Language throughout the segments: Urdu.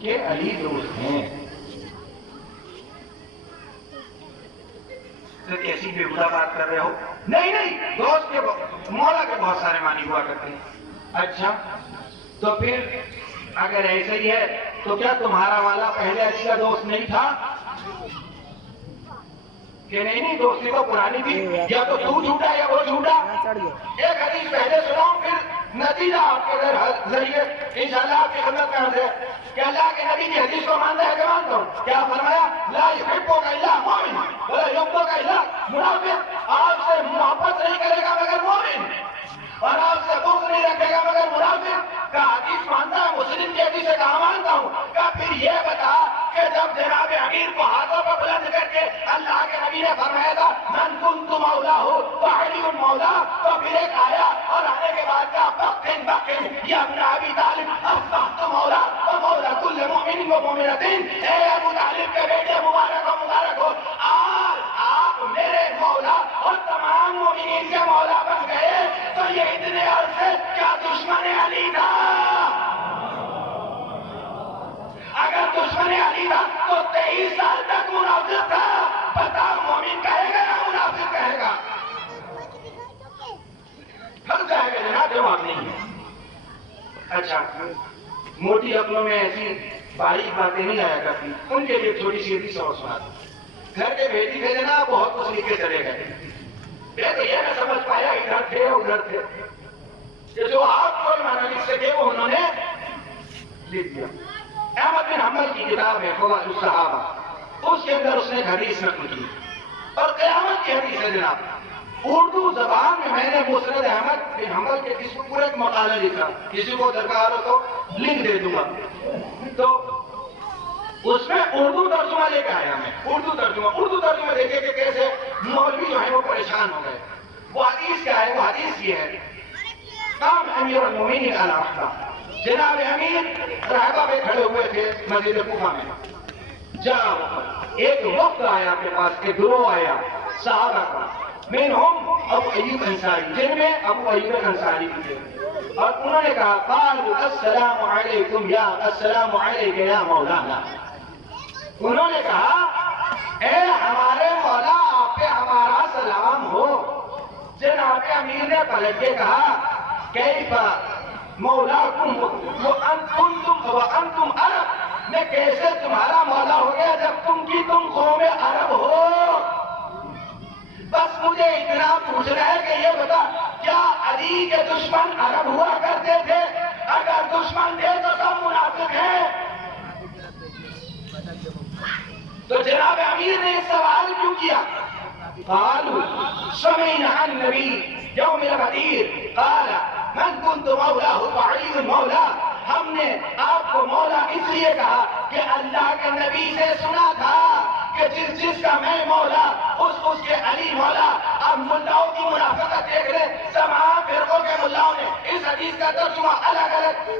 کے علی دوست ہیں. تو کیسی بےہودہ بات کر رہے ہو؟ نہیں نہیں، دوست کے مولا کے بہت سارے معنی ہوا کرتے ہیں. اچھا تو پھر اگر ایسا ہی ہے تو کیا تمہارا والا پہلے علی کا دوست نہیں تھا؟ کہ نہیں دوستی تو پرانی تھی. یا تو جھوٹا یا وہ جھوٹا. ایک حدیث پہلے سناؤں پھر نتیجہ آپ کے ذریعے انشاءاللہ آپ کی خدمت میں حاضر ہے کہ اللہ کے نبی کی حدیث کو مانتا ہے کہ مانتا ہوں. کیا فرمایا؟ لا یحبک الا مؤمن ولا یبغضک الا منافق. آپ سے محبت نہیں کرے گا مگر مومن اور آپ سے بغض نہیں رکھے گا مگر منافق. کا حدیث مانتا ہے، مسلم کی حدیث سے کہاں مانتا ہوں. کا پھر یہ بتا کہ جب جناب امیر کو ہاتھوں پر بلند کر کے اللہ کے نبی نے فرمایا تھا من کنت مولا ہو تو علی مولا، تو پھر ایک آیا اور آنے کے بعد کا بقن بقن یا ابن ابی طالب اصبحت مولا و مولا کل مؤمن و مومنۃ. اے ابو طالب کے بیٹے مبارک ہو آج آپ میرے مولا اور تمام مومنین کے مولا بن گئے. تو یہ اتنے عرصے کیا دشمن علی تھا؟ اگر دشمن علی تھا تو 23 سال تک منافق تھا. بتاؤ مومن کہے گا یا منافق کہے گا؟ پھنس جائے گا جناب، جواب نہیں ہے. اچھا موٹی عقلوں میں ایسی باریک باتیں نہیں آیا کرتی، ان کے لیے چھوٹی سی حدیث اور سنا دوں. گھر کے بھیجی تھے جناب، بہت کچھ لکھ کے چلے گئے. میں تو یہ نہ سمجھ پایا ادھر تھے ادھر تھے، کہ جو آپ کوئی معنی لکھ سکے وہ انہوں نے لکھ دیا. احمد بن حنبل کی کتاب ہے فضائل الصحابہ، اس کے اندر اس نے حدیث نقل کی اور قیامت کی حدیث ہے جناب. اردو زبان میں نے مسند احمد بن حنبل کے اس کو پورا ایک مقالہ لکھا، کسی کو درکار ہو تو لنک دے دوں گا. تو اس میں اردو ترجمہ لے کے آیا میں. اردو ترجمہ دیکھے کہ کیسے مولوی جو ہے وہ پریشان ہو گئے. وہ حدیث کیا ہے؟ وہ حدیث یہ ہے قام امیر المومنین علی رحبہ. جناب امیر رحبہ پہ کھڑے ہوئے تھے مسجد کوفہ میں. جب ایک وقت آیا آپ کے پاس، ایک گروہ آیا صحابہ کا، منہم ابو ایوب انصاری، جن میں ابو ایوب انصاری بھی تھے. اور انہوں نے کہا قالوا السلام علیکم یا السلام علیک یا مولانا. انہوں نے کہا اے ہمارے مولا، آپ پہ ہمارا سلام ہو. جناب امیر نے پلٹ کے کہا کیف مولاکم وانتم عرب. میں کیسے تمہارا مولا ہو گیا جب تم قوم عرب ہو. بس مجھے اتنا پوچھنا ہے کہ یہ بتا کیا علی کے دشمن عرب ہوا کرتے تھے؟ اگر دشمن تھے تو سب منافق ہیں. تو جناب امیر نے سوال کیوں کیا؟ قالوا سمعنا عن النبي يوم الغدير قال من كنت مولاه فعلي مولا. ہم نے آپ کو مولا اس لیے کہا کہ اللہ کے نبی سے سنا تھا کہ جس کا میں مولا اس کے علی مولا. اب ملاؤں کی منافقت دیکھ لیں. تمام فرقوں کے ملاؤں نے اس حدیث کا ترجمہ الگ الگ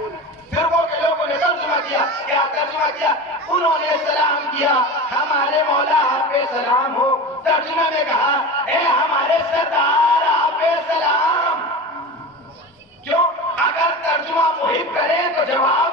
فرقوں کے لوگوں نے ترجمہ کیا. کیا ترجمہ کیا؟ انہوں نے سلام کیا ہمارے مولا آپ پہ سلام ہو. ترجمہ میں کہا اے ہمارے سردار آپ پہ سلام. کیوں؟ اگر ترجمہ محب کریں تو جواب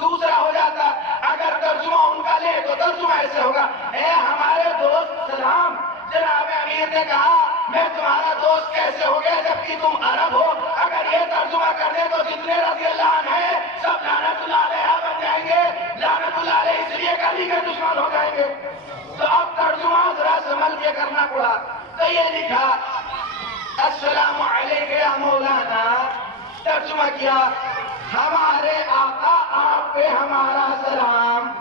دوسرا ہو جاتا. اگر ترجمہ ان کا لے تو ترجمہ ایسے ہوگا اے ہمارے دوست سلام. جناب امیر نے کہا میں تمہارا دوست کیسے ہو گیا جبکہ تم عرب ہو؟ اگر یہ ترجمہ کر دیں تو جتنے رضی اللہ عنہ ہیں سب لعنت اللہ علیہ بن جائیں گے. لعنت اللہ علیہ اس لیے کہ علی کے دشمن ہو جائیں گے. تو اب ترجمہ ذرا سنبھل کے کرنا پڑا. تو یہ لکھا السلام علیک یا مولانا. ترجمہ کیا ہمارے آقا آپ پہ ہمارا سلام.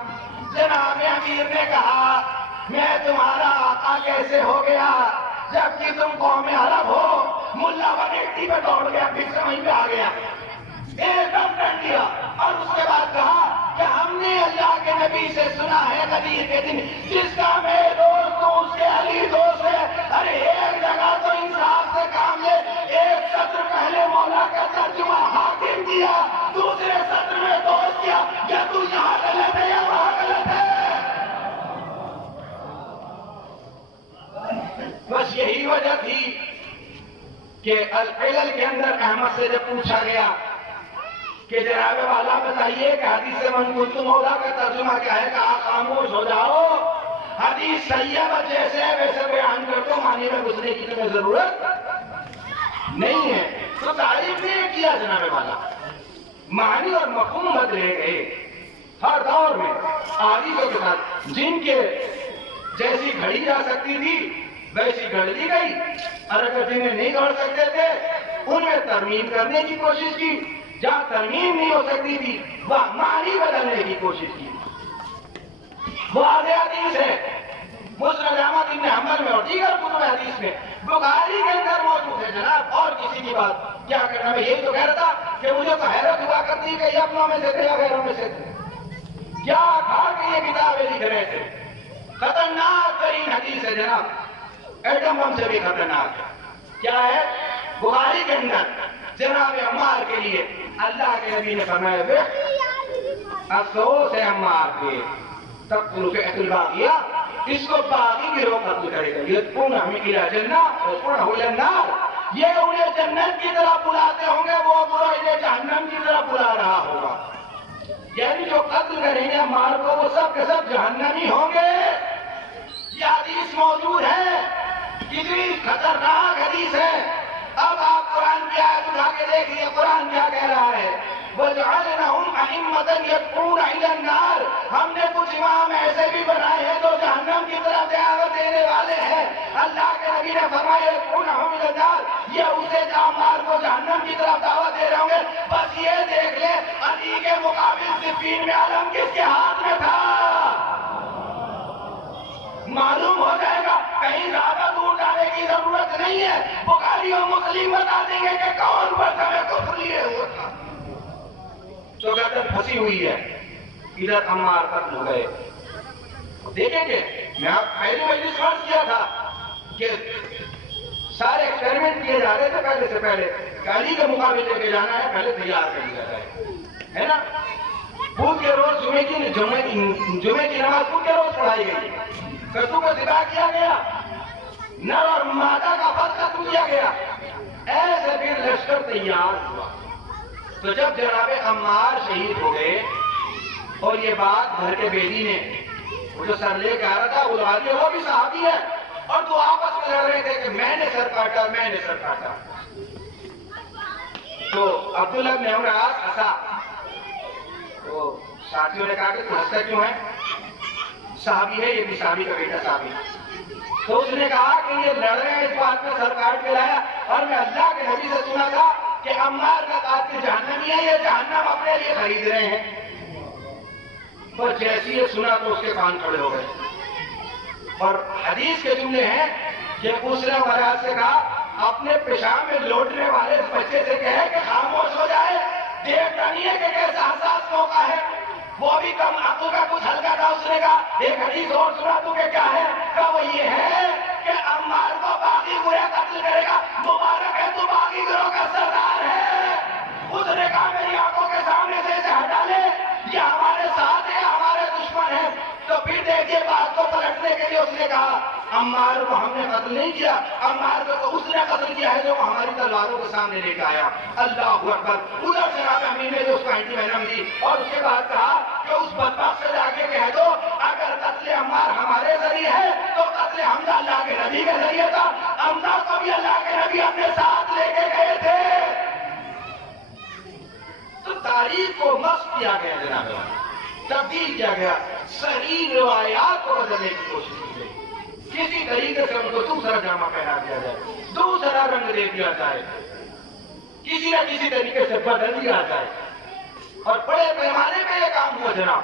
جناب امیر نے کہا میں تمہارا آقا کیسے ہو گیا جبکہ تم قوم عرب ہو. ملا 180 پہ دوڑ گیا، پھر سمجھ میں آ گیا، ایک دم ڈنڈ دیا اور اس کے بعد کہا کہ ہم نے اللہ کے نبی سے سنا ہے غدیر کے دن جس کا میں دوست ہوں اس کے علی دوست ہے. ارے ایک جگہ تو انصاف سے کام لے. ایک سطر پہلے مولا کا ترجمہ حاکم کیا، دوسرے سطر میں دوست کیا. یا تو یہاں غلط ہے یا وہاں غلط ہے. بس یہی وجہ تھی کہ العلل کے اندر احمد سے جب پوچھا گیا کہ جناب والا بتائیے کہ حدیث من کنت مولا کا ترجمہ کیا ہے؟ کہا خاموش ہو جاؤ، حدیث صحیح ہے، جیسے ہے ویسے بیان کر دو، معنی میں گھسنے کی تمہیں ضرورت نہیں ہے۔ تو تعریف نہیں کیا جناب والا، معنی اور مفہوم بدلے گئے ہر دور میں آدیشوں کے ساتھ۔ جن کے جیسی گھڑی جا سکتی تھی ویسی گھڑ لی گئی، اور اگر جنہیں نہیں گھڑ سکتے تھے ان میں ترمیم کرنے کی کوشش کی، جہاں ترمیم نہیں ہو سکتی تھی وہاں معنی بدلنے کی کوشش کی۔ وہ آگے حدیث ہے مسند احمد بن حنبل میں اور دیگر کتب حدیث میں، بخاری کے اندر موجود ہے جناب۔ اور کسی کی بات کیا کرنا، میں یہی تو کہہ رہا تھا کہ مجھے تو حیرت ہوا کرتی کہ یہ اپنوں میں سے تھے یا غیروں میں سے تھے، کیا کھا کے یہ کتابیں لکھ رہے تھے۔ خطرناک ترین حدیث ہے جناب، ایٹم بم سے بھی خطرناک ہے۔ کیا ہے؟ بخاری کے اندر جناب عمار کے لیے اللہ کے نبی نے فرمایا افسوس ہے عمار کے تقتل فئۃ الباغیہ، اس کو باغی گروہ قتل کرے گا، یدعونہم الی الجنہ ویدعونہ الی النار، یہ انہیں جنت کی طرف بلاتے ہوں گے، وہ گروہ انہیں جہنم کی طرف بلا رہا ہوگا۔ یعنی جو قتل کریں گے عمار کو وہ سب کے سب جہنمی ہوں گے۔ یہ حدیث موجود ہے، کتنی خطرناک حدیث ہے۔ اب آپ قرآن کی آیت اٹھا کے دیکھیے، قرآن کیا کہہ رہا ہے؟ وَجَعَلْنَهُمْ أَئِمَّةً يَدْعُونَ إِلَى النَّارِ، ہم نے کچھ امام ایسے بھی بنائے ہیں جو جہنم کی طرف دعوت دینے والے ہیں۔ اللہ کے نبی نے فرمایا يَدْعُونَهُمْ إِلَى النَّارِ، یہ اسے عمار کو جہنم کی طرف دعوت دے رہے ہوں گے۔ بس یہ دیکھ لیں علی کے مقابل صفین میں علم کس کے ہاتھ میں تھا، معلوم ہو جائے گا۔ کہیں زیادہ دور جانے کی ضرورت نہیں ہے، بخاری اور مسلم بتا دیں گے کہ کون مرتبہ کفر لیے ہوا تھا۔ تو گردن پھنسی ہوئی ہے، ادھر عمار قتل ہو گئے۔ دیکھیں گے میں آپ پہلی مجلس فرض کیا تھا کہ سارے ایکسپیریمنٹ کیے جا رہے تھے پہلے سے پہلے، علی کے مقابلے لے کے جانا ہے، پہلے تیار کر لیا جائے، ہے نا۔ بدھ کے روز جمعے کی نماز بدھ کے روز پڑھائی گئی، کتو کو ذبح کیا گیا، نر اور مادہ کا فرق ختم کیا گیا، ایسے بھی لشکر تیار ہوا۔ تو جب جناب عمار شہید ہو گئے اور یہ بات گھر کے بیٹی نے، وہ جو سر لے کے آ رہا تھا وہ بھی صحابی ہے، اور تو آپس میں لڑ رہے تھے کہ میں نے سر کاٹا، میں نے سر کاٹا۔ تو عبداللہ بن عمرو ہنسا، تو ساتھیوں نے کہا کہ تو ہنستا کیوں ہے؟ صحابی ہے، یہ بھی صحابی کا بیٹا صحابی۔ تو اس نے کہا کہ یہ لڑ رہے ہیں اس بات میں سر کاٹ کے لایا، اور میں اللہ کے نبی سے سنا تھا کہ عمار کا قاتل جہنمی ہے، یہ جہنم اپنے لیے خرید رہے ہیں۔ اور جیسی یہ سنا تو اس کے کان کھڑے ہو گئے، اور حدیث کے جملے ہیں کہ اس نے مراد سے کہا اپنے پیشاب میں لوٹنے والے اس بچے سے کہے کہ خاموش ہو جائے، دیکھتا نہیں ہے کہ کیسا حساس موقع ہے، وہ بھی کم عقل کا کچھ ہلکا تھا۔ اس نے کہا ایک حدیث اور سنا تو کہ کیا ہے؟ کہ وہ یہ ہے کہ عمار کو باغی گروہ قتل کرے گا، مبارک ہے تو باغی گروہ کا سردار ہے۔ اس نے کہا میری آنکھوں کے سامنے سے اسے ہٹا لے، یہ ہمارے ساتھ ہے، ہمارے دشمن ہیں۔ تو پھر دیکھیے بات کو پلٹنے کے لیے اس نے کہا عمار کو ہم نے قتل نہیں کیا، عمار کو تو اس نے قتل کیا ہے جو وہ ہماری تلواروں کے سامنے لے کے آیا۔ اللہ اکبر۔ ادھر جناب امیر نے جو اس کو اینٹی وینم دی، اور اس کے بعد کہا کہ اس بدبخت سے جا کے کہہ دو اگر قتل عمار ہمارے ذریعے ہے تو قتل حمزہ اللہ کے نبی کے ذریعے تھا، حمزہ کو بھی اللہ کے نبی اپنے ساتھ لے کے گئے تھے۔ تو تاریخ کو مسخ کیا گیا جناب، تبدیل کیا گیا، صحیح روایات کو بدلنے کی کوشش کی گئی، کسی طریقے سے ان کو دوسرا جامہ پہنا دیا جائے، دوسرا رنگ دے دیا جائے، کسی نہ کسی طریقے سے بدل دیا جائے۔ اور بڑے پیمانے پہ یہ کام ہوا جناب،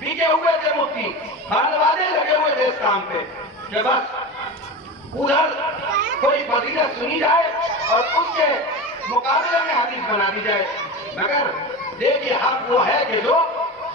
بیٹے ہوئے تھے مفتی، کھانے والے لگے ہوئے تھے اس کام پہ کہ بس ادھر کوئی فضیلت سنی جائے اور اس کے مقابلے میں حدیث بنا دی جائے۔ مگر دیکھیے حق وہ ہے کہ جو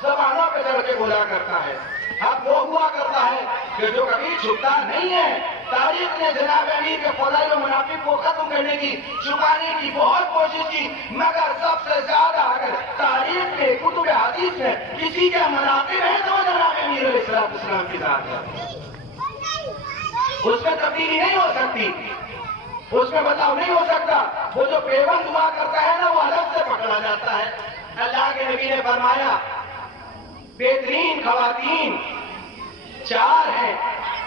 زبانوں پہ چڑھ کے بولا کرتا ہے، حق وہ ہوا کرتا ہے کہ جو کبھی چھپتا نہیں ہے۔ تاریخ نے جناب امیر کے فضائل و منافق کو ختم کرنے کی، چھپانے کی بہت کوشش کی، مگر سب سے زیادہ اگر تاریخ کے کتب حدیث میں کسی کے مناقب ہیں تو جناب امیر علیہ السلام کی ذات ہے، اس میں تبدیلی نہیں ہو سکتی، اس میں بدلاؤ نہیں ہو سکتا۔ وہ جو پیوند ہوا کرتا ہے نا وہ الگ سے پکڑا جاتا ہے، اللہ کے نبی نے فرمایا بہترین خواتین 4 ہیں.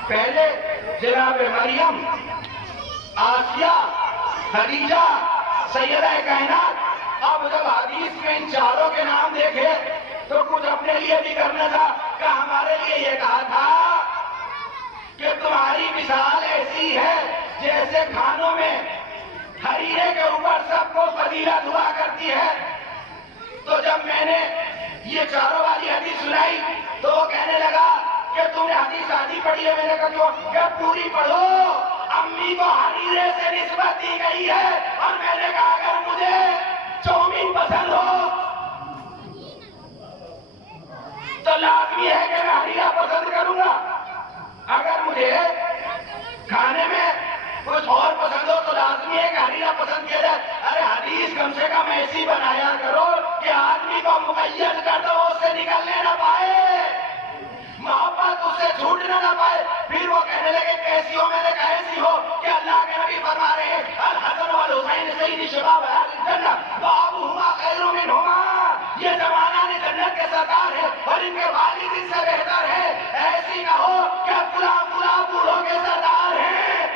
پہلے جناب مریم، آسیہ، خدیجہ، سیدہ کائنات. اب جب حدیث میں ان 4 کے نام دیکھے تو کچھ اپنے لیے بھی کرنا تھا کہ ہمارے لیے یہ کہا تھا کہ تمہاری مثال ایسی ہے جیسے کھانوں میں ہریرے کے اوپر سب کو فضیلت ہوا کرتی ہے. تو جب میں نے یہ 4 والی حدیث سنائی تو وہ کہنے لگا کہ تم نے حدیث آدھی پڑھی ہے. میں نے کہا کہ پوری پڑھو. امی کو ہریرے سے نسبت دی گئی ہے اور میں نے کہا اگر مجھے چاؤمین پسند ہو تو لازمی ہے کہ میں ہریرا پسند کروں گا. اگر مجھے کھانے میں کچھ اور پسند ہو تو لازمی ہے کہ ہریرا پسند کیا جائے. ارے حدیث کم سے کم ایسی بنایا کرو کہ آدمی کو مقید کر دو اس سے نکلنے نہ پائے, محبت اس سے چھوٹنے نہ پائے. پھر وہ کہنے لگے کیسی ہو؟ میں نے کہا ایسی ہو کہ اللہ کے نبی فرما رہے ہیں الحسن والحسین سید شباب اہل الجنہ وابوہما خیر منہما. یہ زمانہ نے جنت کے سردار ہے اور ان کے والد ان سے بہتر ہے. ایسی نہ ہو کہ فلاں فلاں بوڑھوں کے سردار ہیں,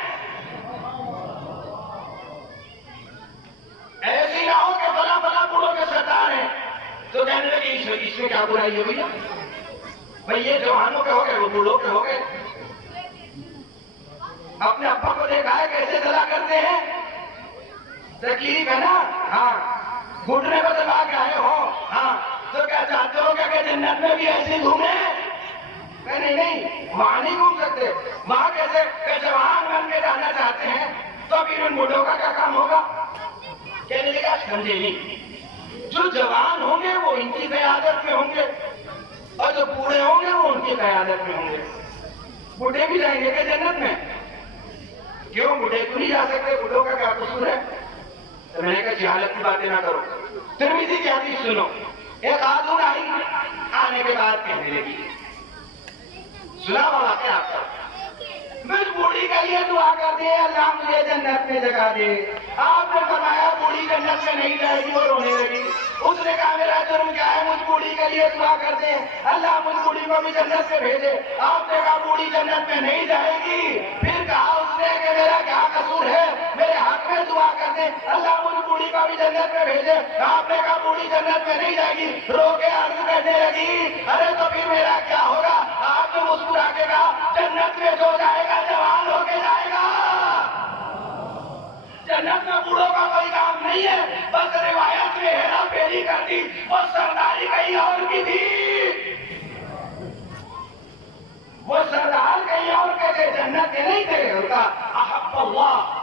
ایسی نہ ہو کہ فلاں فلاں بوڑھوں کے سردار ہیں. تو کہنے لگے اس میں کیا برائی ہوگی نا بھئی, یہ جوانوں کے ہو گئے وہ بوڑھوں کے ہو گئے. اپنے ابا کو دیکھا ہے کیسے صلاح کرتے ہیں, تکلیف ہے نا, ہاں گھٹنے کو دبا کے آئے ہو, ہاں تو کیا چاہتے ہو کہ جنت میں بھی ایسے گھومیں؟ نہیں, وہاں نہیں گھوم سکتے. وہاں کیسے کہ جوان بن کے جانا چاہتے ہیں تو پھر ان بوڑھوں کا کیا کام ہوگا؟ کہنے لگا سمجھے نہیں, جو جوان ہوں گے وہ ان کی قیادت میں ہوں گے اور جو بوڑھے ہوں گے وہ ان کی قیادت میں ہوں گے. بوڑھے بھی جائیں گے کہ جنت میں؟ کیوں بوڑھے کیوں نہیں جا سکتے؟ بوڑھوں کا کیا قصور ہے؟ تو میں نے کہا جہالت کی باتیں نہ کرو. ترمذی کی حدیث سنو. ایک خاتون آئی, آنے کے بعد کہنے لگی, سنا ہوا واقعہ آپ کا, مجھ بوڑھی کے لیے دعا کر دے اللہ مجھے جنت میں جگہ دے. آپ نے فرمایا بوڑھی جنت میں نہیں جائے گی, وہ رونے لگی. اس نے کہا میرا جرم کیا ہے, مجھ بوڑھی کے لیے دعا کر دے اللہ مجھ بوڑھی کو بھی جنت میں بھیجے. آپ نے کہا بوڑھی جنت میں نہیں جائے گی. پھر کہا اس نے کہ میرا کیا قصور ہے, میرے حق میں دعا کر دے اللہ مجھ بوڑھی کو بھی جنت میں بھیجے. آپ نے کہا بوڑھی جنت میں نہیں جائے گی. رو کے عرض کرنے لگی ارے تو پھر میرا کیا ہوگا؟ آپ نے مسکرا کے کہا جنت میں جو جائے گا جوان ہو کے جائے گا. جنت میں بوڑھوں کا کوئی کام نہیں ہے. بس روایت میں ہیرا پھیری کر دی, وہ سرداری کہیں اور کی تھی, وہ سردار کہیں اور کے تھے, جنت کے نہیں تھے. ان کا احب اللہ,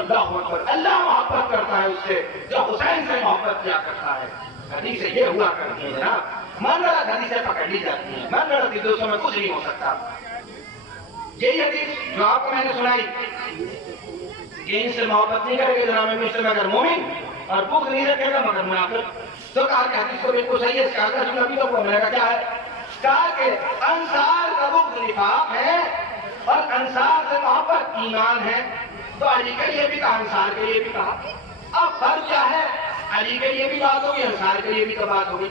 اللہ اکبر, اللہ محبت کرتا ہے اس سے جو حسین سے محبت کیا کرتا ہے. حدیث یہ ہوا کرتی ہے نا, من غلط حدیثیں پکڑ لی جاتی ہیں, من غلط حدیثوں میں کچھ نہیں ہو سکتا. یہی حدیث جو آپ کو میں نے سنائی کہ ان سے محبت نہیں کرے گا جناب میں سے مگر مومن اور بغض نہیں رکھے گا مگر منافق. تو کہا کہ حدیث کو بالکل صحیح ہے. اس کا اگر سنا بھی تو میں نے کہا کیا ہے, کہا کہ انصار کا بغض نفاق ہے اور انصار سے محبت ایمان ہے. تو علی کے لیے بھی کہا, انصار کے لیے بھی کہا. اب فرق کیا ہے, علی کے لیے بھی بات ہوگی, انصار کے لیے بھی تو بات ہوگی.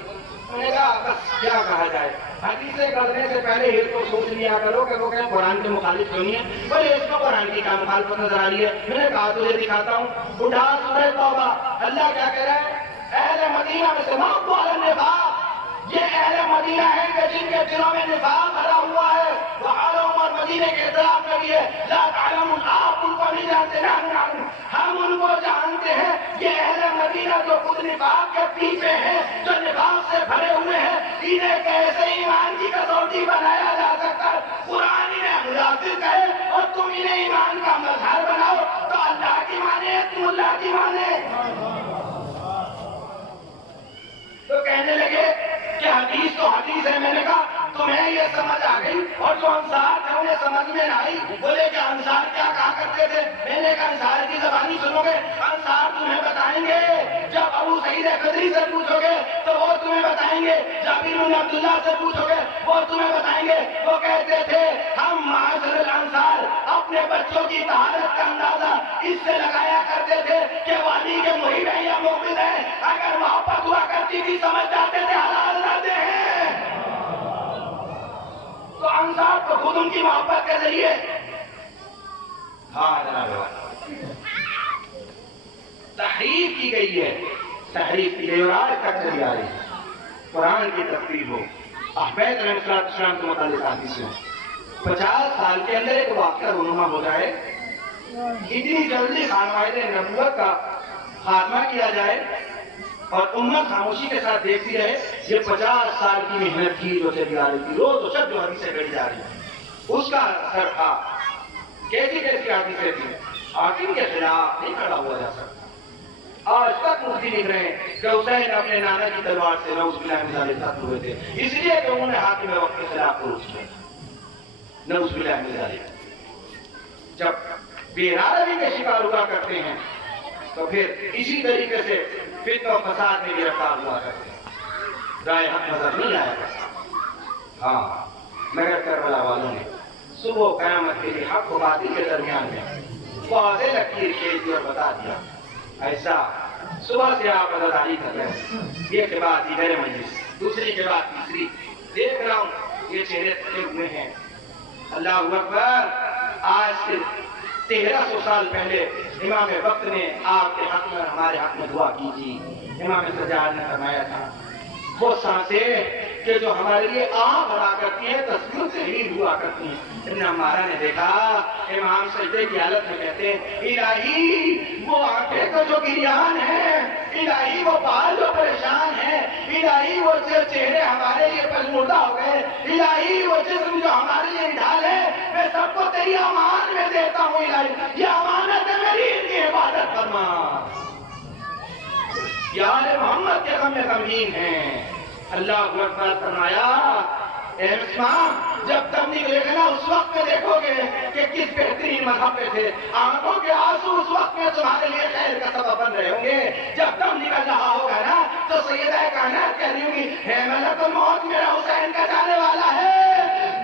میں نے کہا بس کیا کہا جائے, حدیثیں کرنے سے پہلے یہ تو سوچ لیا کرو کہ وہ کہیں قرآن کے مخالف نہیں ہے. بولے اس کو قرآن کی کیا مخالفت نظر آ رہی ہے؟ میں نے کہا تجھے دکھاتا ہوں. اٹھا سورہ توبہ, اللہ کیا کہہ رہا ہے, اہل مدینہ میں سے مغضوب علیہم النفاق, یہ اہل مدینہ ہیں کہ جن کے دلوں میں نفاق بھرا ہوا ہے. وحالہم, اور مدینے کے اطراف میں بھی ہے, لا تعلمون, آپ ان کو نہیں جانتے, نحن نعلم, ہم ان کو جانتے ہیں. یہ اہل مدینہ جو خود نفاق کے پیپے ہیں, جو نفاق سے بھرے ہوئے ہیں, انہیں کیسے ایمان کی کسوٹی بنایا جا سکتا ہے؟ قرآن انہیں منافق کہے اور تم انہیں ایمان کا مظہر بناؤ, تو اللہ کی مانے تم اللہ کی مانے. تو کہنے لگے کہ حدیث تو حدیث ہے. میں نے کہا تمہیں یہ سمجھ آ گئی اور جو انصار تھے انہیں سمجھ میں نہ آئی. بولے کہ انصار کیا کہا کرتے تھے؟ میں نے کہا انصار کی زبانی سنو گے, انصار تمہیں بتائیں گے. جب ابو سعید خدری سے پوچھو گے تو وہ تمہیں بتائیں گے. جابر بن عبداللہ سے پوچھو گے وہ تمہیں بتائیں گے. وہ کہتے تھے ہم معاشر الانصار اپنے اپنے بچوں کی طہارت کا اندازہ اس سے لگایا کرتے تھے کہ والی کے محب ہیں یا مومن ہیں. اگر محبت ہوا کرتی تھی سمجھ جاتے تھے حلال نادے ہیں. تو انصار تو خود ان کی محبت کے ذریعے تحریف کی گئی ہے، تحریف کی گئی اور آج تک چلی آ رہی ہے. قرآن کی تفسیر ہو، احمد علیہ السلام کے متعلق حدیث ہو، 50 سال کے اندر ایک واقعہ رونما ہو جائے، اتنی جلدی خانوائد نبوت کا خاتمہ کیا جائے اور امت خاموشی کے ساتھ دیکھتی رہے. یہ 50 سال کی محنت تھی جو چلی آ رہی تھی، روز و شب جو حدیثیں بیٹھ جا رہی ہیں، اس کا اثر تھا. کیسی کیسی حدیثیں تھیں، حاکم کے خلاف نہیں کھڑا ہوا جا سکتا. آج تک مفتی لکھ رہے ہیں کہ حسین اپنے نانا کی تلوار سے نعوذ باللہ من ذالک قتل ہوئے تھے، اس لیے کہ انہوں نے حاکم وقت کے خلاف خروج کیا. نعوذ باللہ من ذالک. جب بے ارادگی کے شکار ہوا کرتے ہیں تو پھر اسی طریقے سے فتنہ و فساد میں گرفتار ہوا کرتے ہیں. رائے حق نظر نہیں آیا کرتا. ہاں، مگر کربلا والوں نے صبح و قیامت کے لیے حق و باطل کے درمیان میں واضح لکیر کھینچ دی اور بتا دیا ایسا صبح سے آپ عزاداری کر رہے ہیں. یہ کے بعد ادھر مجلس، دوسری کے بعد تیسری، دیکھ رہا ہوں یہ چہرے تھکے ہوئے ہیں. اللہ اکبر. آج سے 1300 سال پہلے امام وقت نے آپ کے حق میں ہمارے حق میں دعا کی تھی. امام سجاد نے فرمایا تھا وہ سانسیں کہ جو ہمارے لیے آہ بھرا کرتی ہیں تصویر سے ہی ہوا کرتی ہیں. ابن عمارہ نے دیکھا امام سجدے کی حالت میں کہتے ہیں الہی وہ آنکھیں تو جو گریان ہیں، الہی وہ بال جو پریشان ہیں، الہی وہ چہرے ہمارے لیے پژمردہ ہو گئے، الہی وہ جسم جو ہمارے لیے ڈھال ہے، میں سب کو تیری امان میں دیتا ہوں. الہی یہ امانت ہے میری، ان کی عبادت فرما. یا آل محمد کے غم میں غمگین ہیں. اللہ اکبر. فرمایا اے مسلمان جب تم نکلے گے نا اس وقت میں دیکھو گے کہ کس بہترین مذہب پہ تھے. آنکھوں کے آنسو اس وقت میں تمہارے لیے خیر کا سبب بن رہے ہوں گے. جب تم نکل رہا ہوگا نا تو سیدہ کائنات کہہ رہی ہوں گی ہے ملک الموت میرا حسین کا جانے والا ہے،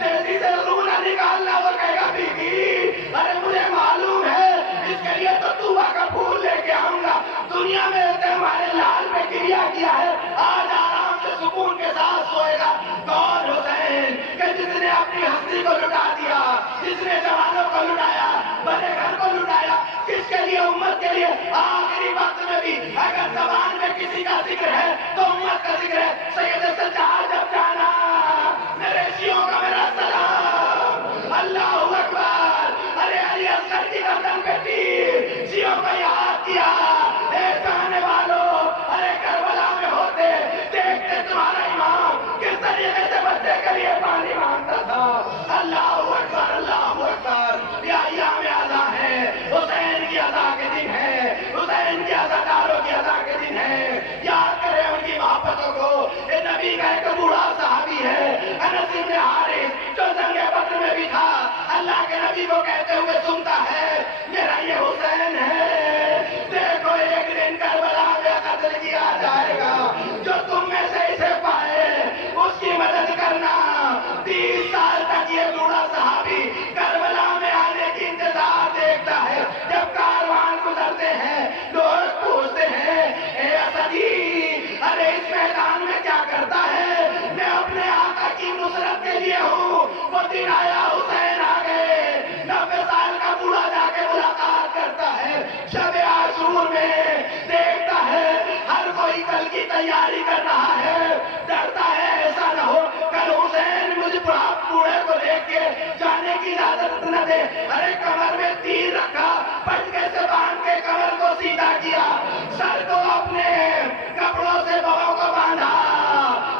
تیزی سے روح نہ نکالنا. وہ کہے گا بی بی ارے مجھے معلوم ہے اس کے لیے تو توبہ کا پھول لے کے آؤں گا. دنیا میں تمہارے لال پہ گریا کیا ہے، آج آرام سے سکون کے ساتھ سوئے گا. کون حسین کہ جس نے اپنی ہستی کو لٹا دیا، جس نے جوانوں کو لٹایا، بڑے گھر کو لٹایا. کس کے لیے؟ امت کے لیے. آخری وقت میں بھی اگر زبان میں کسی کا ذکر ہے تو امت کا ذکر ہے. سید سجاد جب جانا میرے شیعوں کا میرا سلام. اللہ اکبر. ارے علی اصغر کی گردن پہ تیر، شیعوں کو یاد کیا. اے جانے والوں، ارے کربلا میں ہوتے دیکھتے تمہارا امام کس طریقے سے بچے کے لیے پانی مانگتا تھا. اللہ اکبر. اللہ اکبر. یہ ایام اعزا ہے، حسین کی عزا کے دن ہے، حسین کی عزاداروں کی عزا کے دن ہے. یاد کریں ان کی محبتوں کو. یہ نبی کا ایک بوڑھا صحابی ہے انس بن حارث جو جنگ بدر میں بھی تھا، اللہ کے نبی کو کہتے ہوئے سنتا ہے میرا یہ حسین ہے، دیکھو ایک دن کربلا میں قتل کیا جائے گا، جو تم میں سے اسے پائے اس کی مدد کرنا. 30 سال تک یہ بوڑھا صحابی کربلا میں آنے کی انتظار دیکھتا ہے. جب کاروان گزرتے ہیں لوگ پوچھتے ہیں اے اسدی ارے اس میدان میں کیا کرتا ہے؟ میں اپنے آقا کی نصرت کے لیے ہوں. وہ دن آیا حسین آ گئے. 90 سال کا بوڑھا جا کے ملاقات کرتا ہے شب عاشور میں، دیکھتا ہے ہر کوئی کل کی تیاری کر رہا ہے. ڈرتا ہے ایسا نہ ہو کل حسین مجھ بوڑھے کو دیکھ کے جانے کی اجازت نہ دے. ارے کمر میں تیر رکھا، پٹکے سے باندھ کے کمر کو سیدھا کیا، سر کو اپنے کپڑوں سے بہو کو باندھا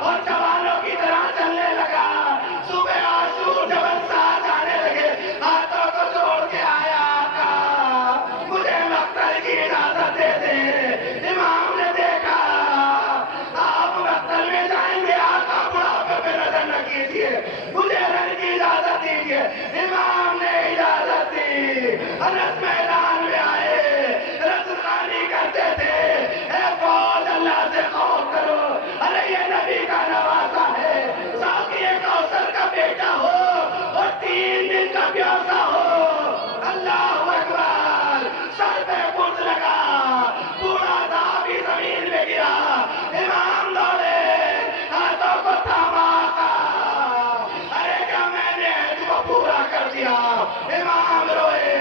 اور جوانوں کی طرح چلنے لگا. صبح عاشور جب انصار جانے لگے ہاتھوں کو جوڑ کے آیا آقا مجھے مقتل کی اجازت دے دے. امام نے دیکھا آپ مقتل میں جائیں گے، آقا بڑھاپے پہ نظر نہ کیجیے، مجھے رن کی اجازت دیجیے. امام نے اجازت دی. انس میدان میں آئے، رزقانی کرتے تھے اے فوج اللہ سے خوف کرو. ارے یہ نبی کا نوازا ہے، ساقی کوثر کا بیٹا ہو اور 3 دن کا پیاسا ہو. امام روئے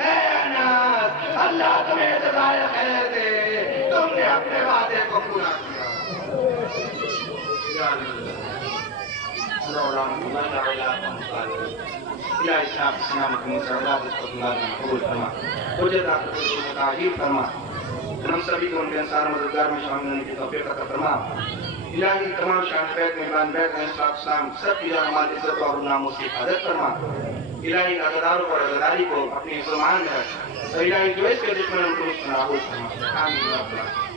اے انس اللہ تمہیں جزائے خیر دے تم نے اپنے وعدے کو پورا کیا الہی صاحب سلامت مسلمات اس کو اللہ نے قبول فرما حجت آپ کو تعجیل فرما ہم سبھی کو ان کے انصار مددگار میں شامل ہونے کی توفیق عطا فرما الہی تمام شان بیت میں بان بیت علیہ السلام سب کی جان مال عزت اور ناموں سے حفاظت فرما الہی عزاداروں اور عزاداری کو اپنی زمان میں رکھ اور الہی جو اس کے دشمن ان کو اس پر نابود فرما آمین یا رب العالمین